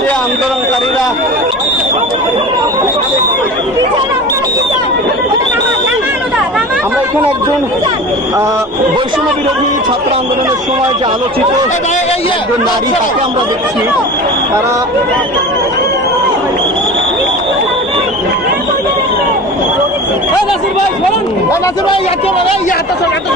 যে আন্দোলনকারীরা আমরা এখানে একজন বৈষম্য বিরোধী ছাত্র আন্দোলনের সময় যে আলোচিত একজন নারী তাকে আমরা দেখছি। তারা নাসির ভাই নাসির ভাই এত এত সর এত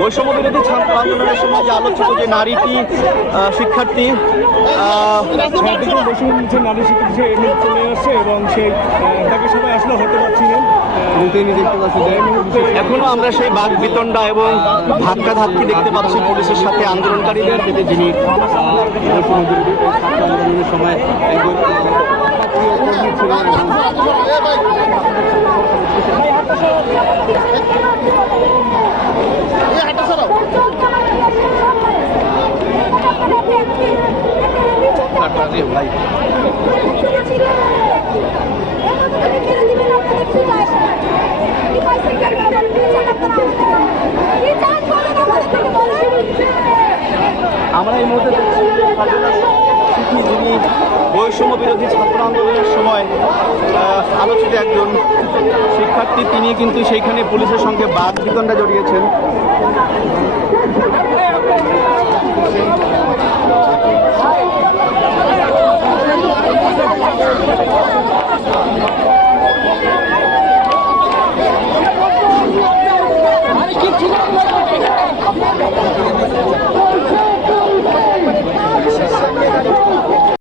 বৈষম্য বিরোধী ছাত্র আন্দোলনের সময় যে আলোচিত যে নারীটি শিক্ষার্থী নারী শিক্ষিত সে এমনি চলে আসছে এবং সে তাকে সবাই আসলে হতে পারছিলেন। এখনও আমরা সেই বাঘ বিতণ্ডা এবং ধাক্কা ধাক্কি দেখতে পাচ্ছি পুলিশের সাথে আন্দোলনকারীদের যিনি আন্দোলনের সময় আমরা এই মুহূর্তে যিনি বৈষম্য বিরোধী ছাত্র আন্দোলনের সময় আলোচিত একজন শিক্ষার্থী তিনি কিন্তু সেইখানে পুলিশের সঙ্গে বাদ বিতণ্ডা জড়িয়েছেন।